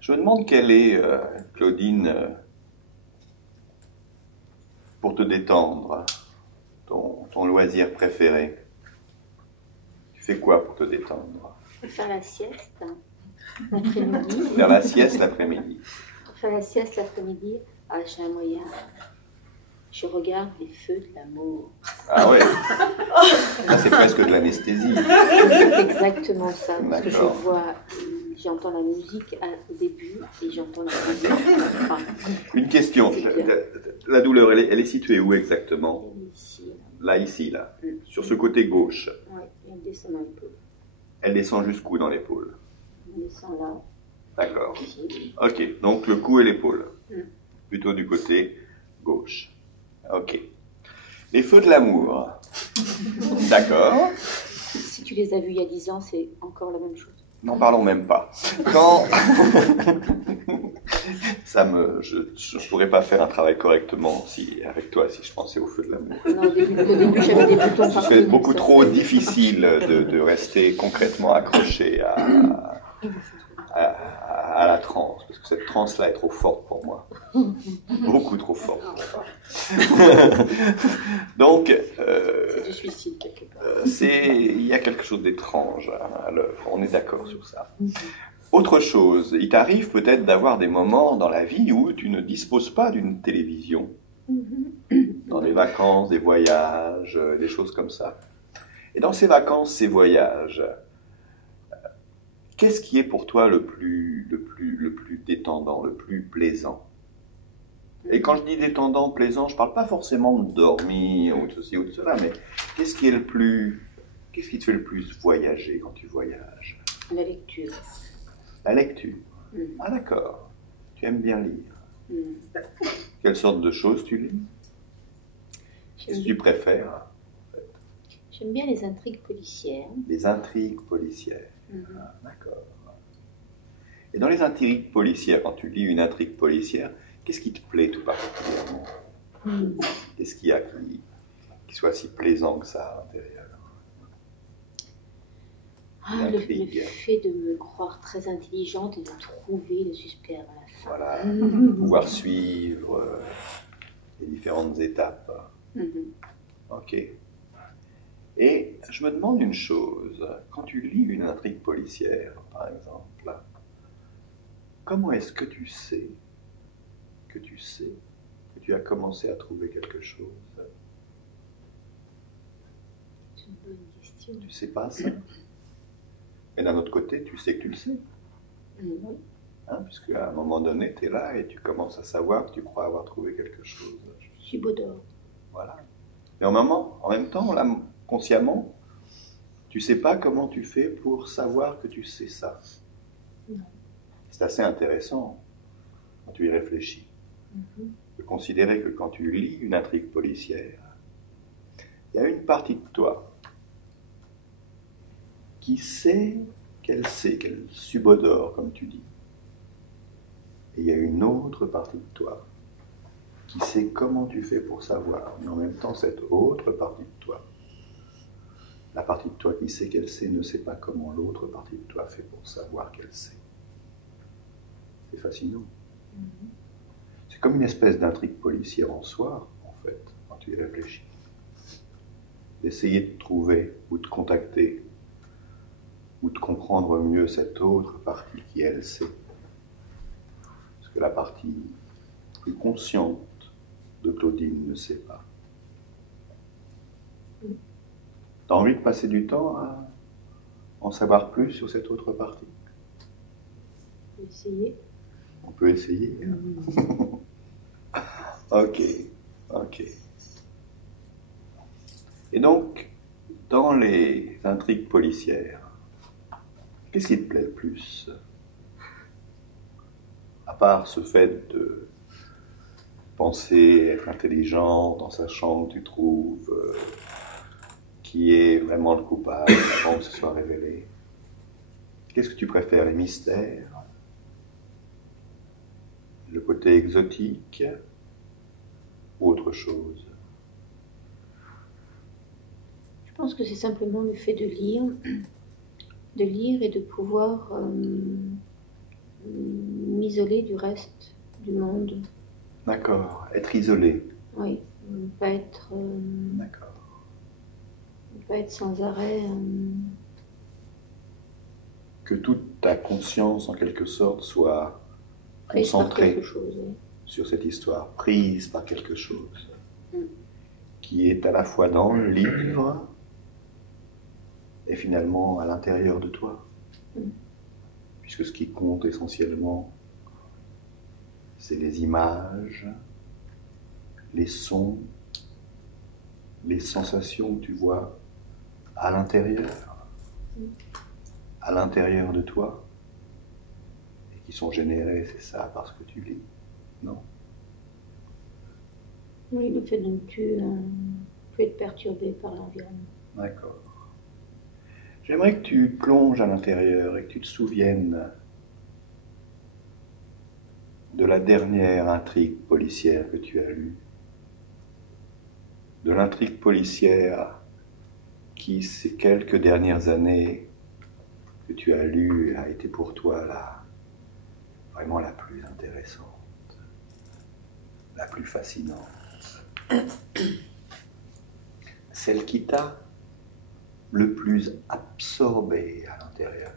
Je me demande quelle est, Claudine, pour te détendre, ton loisir préféré. Tu fais quoi pour te détendre? Faire la sieste l'après-midi. Faire la sieste l'après-midi. Faire la sieste l'après-midi, j'ai un moyen. Je regarde les feux de l'amour. Ah ouais. Là, c'est presque de l'anesthésie. C'est exactement ça. Parce que D'accord. j'entends la musique au début et j'entends la musique à la fin. Une question. La douleur, elle est située où exactement? Ici. Là, ici, là. Sur ce côté gauche. Oui, elle descend dans l'épaule. Elle descend jusqu'où dans l'épaule? Elle descend là. D'accord. Ici. Ok, donc le cou et l'épaule. Plutôt du côté gauche. Ok. Les feux de l'amour. D'accord. Si tu les as vus il y a 10 ans, c'est encore la même chose. N'en parlons même pas. Quand... Je pourrais pas faire un travail correctement avec toi si je pensais au feu de l'amour. Non, au début j'avais des boutons partout. Ce serait beaucoup trop difficile de rester concrètement accroché à la transe, parce que cette transe-là est trop forte pour moi. Beaucoup trop forte. Donc, c'est du suicide quelque part. Il y a quelque chose d'étrange à l'œuvre, on est d'accord sur ça. Autre chose, il t'arrive peut-être d'avoir des moments dans la vie où tu ne disposes pas d'une télévision, dans des vacances, des voyages, des choses comme ça. Et dans ces vacances, ces voyages, qu'est-ce qui est pour toi le plus détendant, le plus plaisant? Et quand je dis détendant, plaisant, je ne parle pas forcément de dormir ou de ceci ou de cela, mais qu'est-ce qui te fait le plus voyager quand tu voyages? La lecture. La lecture. Ah d'accord. Tu aimes bien lire. Quelle sorte de choses tu lis? Qu'est-ce que tu préfères en fait? J'aime bien les intrigues policières. Les intrigues policières. Ah, d'accord. Et dans les intrigues policières, quand tu lis une intrigue policière, qu'est-ce qui te plaît tout particulièrement? Qu'est-ce qu'il y a qui soit si plaisant que ça à l'intérieur? Le fait de me croire très intelligente et de trouver le suspect à la fin. Voilà, pouvoir suivre les différentes étapes. Ok. Et je me demande une chose, quand tu lis une intrigue policière, par exemple, comment est-ce que tu sais que tu as commencé à trouver quelque chose? C'est une bonne question. Tu sais pas ça? Mais d'un autre côté, tu sais que tu le sais. Hein, puisque à un moment donné, tu es là et tu commences à savoir que tu crois avoir trouvé quelque chose. Subodore. Voilà. Et en même temps, là, consciemment, tu sais pas comment tu fais pour savoir que tu sais ça. Non. C'est assez intéressant quand tu y réfléchis. De considérer que quand tu lis une intrigue policière, il y a une partie de toi qui sait qu'elle subodore, comme tu dis. Et il y a une autre partie de toi qui sait comment tu fais pour savoir. Mais en même temps, cette autre partie de toi, la partie de toi qui sait qu'elle sait, ne sait pas comment l'autre partie de toi fait pour savoir qu'elle sait. C'est fascinant. C'est comme une espèce d'intrigue policière en soi, en fait, quand tu y réfléchis. D'essayer de trouver ou de contacter ou de comprendre mieux cette autre partie qui, elle, sait. Parce que la partie plus consciente de Claudine ne sait pas. T'as envie de passer du temps à en savoir plus sur cette autre partie? On peut essayer. On peut essayer. Ok. Et donc, dans les intrigues policières, qu'est-ce qui te plaît le plus? À part ce fait de penser être intelligent en sachant que tu trouves qui est vraiment le coupable avant que ce soit révélé. Qu'est-ce que tu préfères, les mystères? Le côté exotique? Ou autre chose? Je pense que c'est simplement le fait de lire et de pouvoir m'isoler du reste du monde. D'accord. Être isolé. Oui, ne pas être, D'accord. ne pas être sans arrêt. Que toute ta conscience, en quelque sorte, soit Prise par concentrée quelque chose, oui. sur cette histoire, prise par quelque chose, Mm. qui est à la fois dans le livre et finalement à l'intérieur de toi. Mm. Puisque ce qui compte essentiellement, c'est les images, les sons, les sensations que tu vois à l'intérieur de toi, et qui sont générées, c'est ça, parce que tu lis, non? Oui, le fait de ne plus être perturbé par l'environnement. D'accord. J'aimerais que tu plonges à l'intérieur et que tu te souviennes de la dernière intrigue policière que tu as lue. De l'intrigue policière qui, ces quelques dernières années que tu as lue, a été pour toi vraiment la plus intéressante, la plus fascinante. Celle qui t'a le plus absorbé à l'intérieur.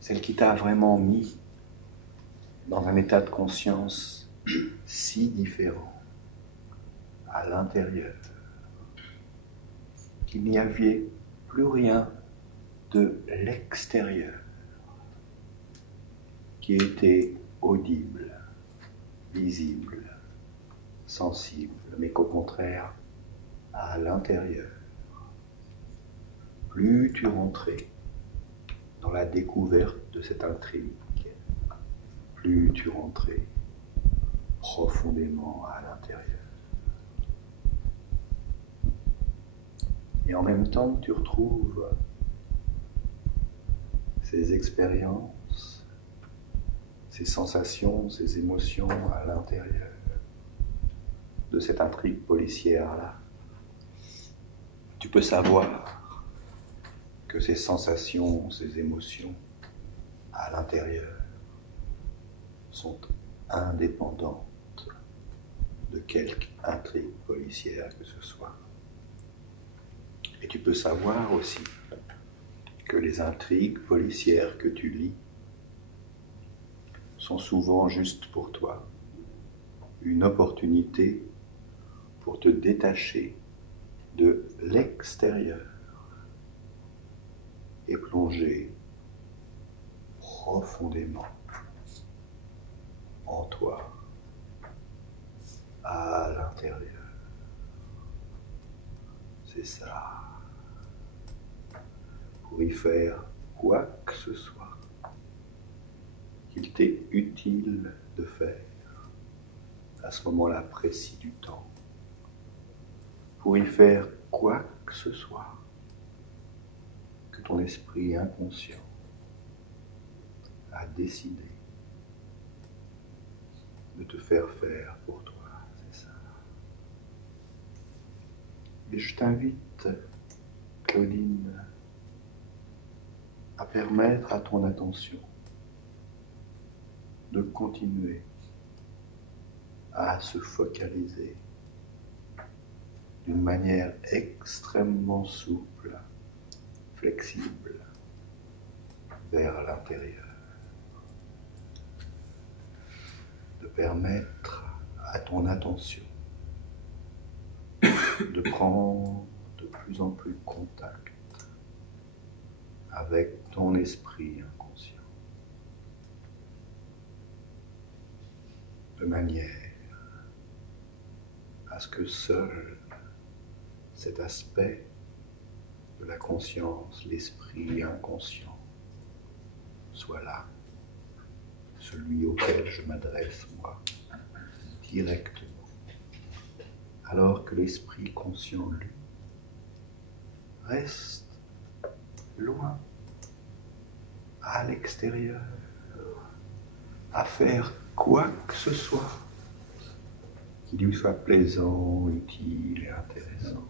Celle qui t'a vraiment mis dans un état de conscience si différent à l'intérieur qu'il n'y avait plus rien de l'extérieur qui était audible, visible, sensible, mais qu'au contraire, à l'intérieur, plus tu rentrais dans la découverte de cette intrigue, plus tu rentrais profondément à l'intérieur. Et en même temps, tu retrouves ces expériences, ces sensations, ces émotions à l'intérieur de cette intrigue policière-là. Tu peux savoir que ces sensations, ces émotions à l'intérieur sont indépendantes de quelque intrigue policière que ce soit. Et tu peux savoir aussi que les intrigues policières que tu lis sont souvent juste pour toi une opportunité pour te détacher de l'extérieur et plonger profondément en toi, à l'intérieur. C'est ça. Pour y faire quoi que ce soit qu'il t'est utile de faire à ce moment-là précis du temps. Pour y faire quoi que ce soit que ton esprit inconscient a décidé de te faire faire pour toi, c'est ça. Et je t'invite, Claudine, à permettre à ton attention de continuer à se focaliser d'une manière extrêmement souple, flexible, vers l'intérieur. De permettre à ton attention de prendre de plus en plus contact avec ton esprit inconscient, de manière à ce que seul cet aspect de la conscience, l'esprit inconscient, soit là, celui auquel je m'adresse moi, directement, alors que l'esprit conscient, lui, reste loin, à l'extérieur, à faire quoi que ce soit qui lui soit plaisant, utile et intéressant.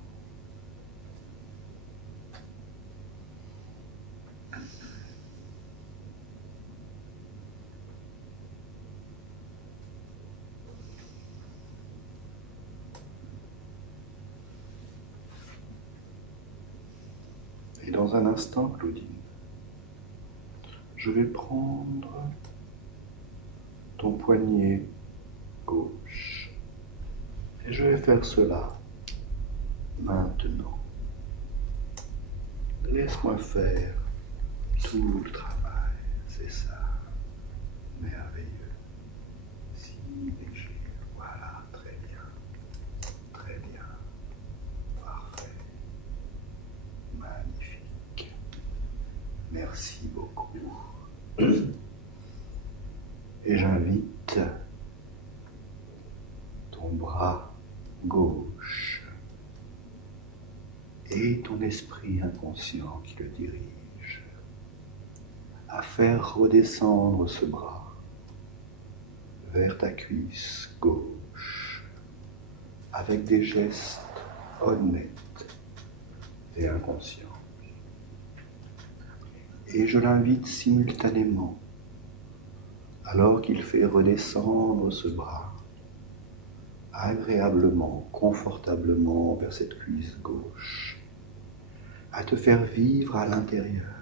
Dans un instant, Claudine, je vais prendre ton poignet gauche et je vais faire cela maintenant. Laisse-moi faire tout le travail, c'est ça, merveilleux, si léger, voilà, très bien, parfait, magnifique, merci beaucoup. Et j'invite ton bras gauche et ton esprit inconscient qui le dirige à faire redescendre ce bras vers ta cuisse gauche avec des gestes honnêtes et inconscients. Et je l'invite simultanément, alors qu'il fait redescendre ce bras, agréablement, confortablement vers cette cuisse gauche, à te faire vivre à l'intérieur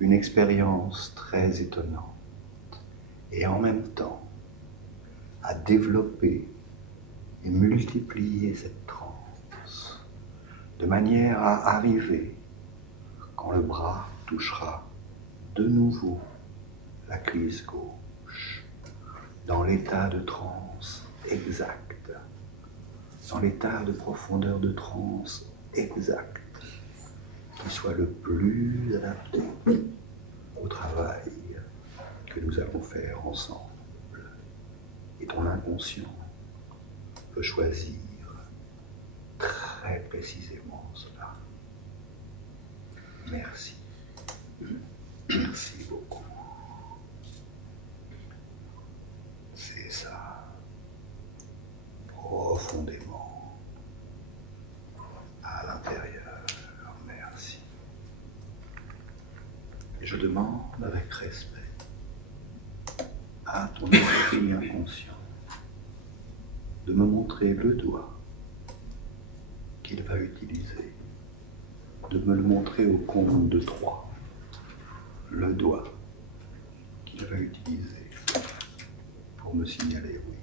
une expérience très étonnante et en même temps à développer et multiplier cette transe de manière à arriver, quand le bras touchera de nouveau la cuisse gauche, dans l'état de transe exact, dans l'état de profondeur de transe exact, qui soit le plus adapté au travail que nous allons faire ensemble. Et ton inconscient peut choisir très précisément cela. Merci. Merci beaucoup. C'est ça. Profondément. À l'intérieur. Merci. Et je demande avec respect à ton esprit inconscient de me montrer le doigt qu'il va utiliser, de me le montrer au compte de 3. Le doigt qu'il va utiliser pour me signaler oui.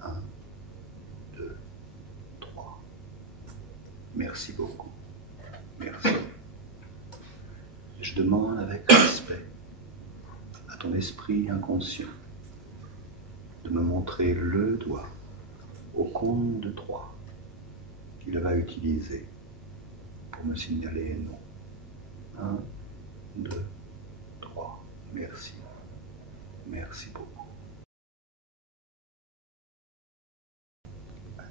1, 2, 3. Merci beaucoup. Merci. Et je demande avec respect à ton esprit inconscient de me montrer le doigt au compte de 3 qu'il va utiliser pour me signaler non. 1, 2, 3. Merci. Merci beaucoup.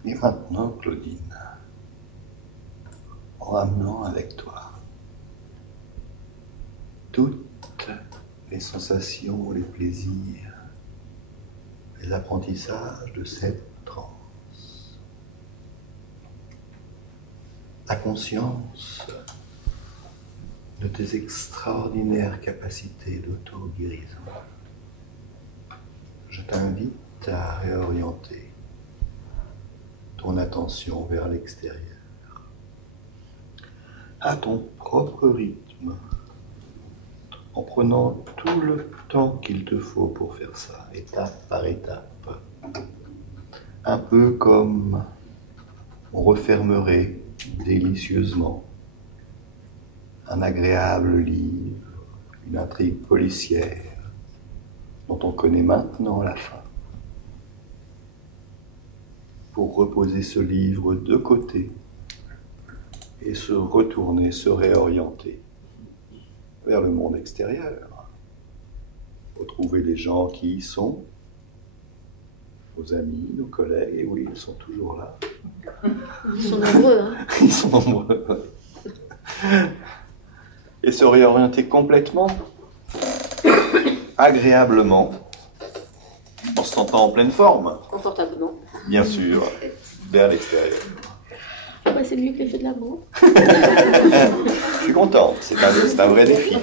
Et maintenant, Claudine, en ramenant avec toi toutes les sensations, les plaisirs, les apprentissages de cette transe. La conscience de tes extraordinaires capacités d'auto-guérison. Je t'invite à réorienter ton attention vers l'extérieur, à ton propre rythme, en prenant tout le temps qu'il te faut pour faire ça, étape par étape. Un peu comme on refermerait délicieusement un agréable livre, une intrigue policière dont on connaît maintenant la fin. Pour reposer ce livre de côté et se retourner, se réorienter vers le monde extérieur. Retrouver les gens qui y sont, nos amis, nos collègues, et oui, ils sont toujours là. Ils sont nombreux, hein. Ils sont nombreux. Et se réorienter complètement, agréablement, en se sentant en pleine forme. Confortablement. Bien sûr, vers l'extérieur. Ouais, c'est mieux que l'effet de l'amour. Je suis contente, c'est un vrai défi.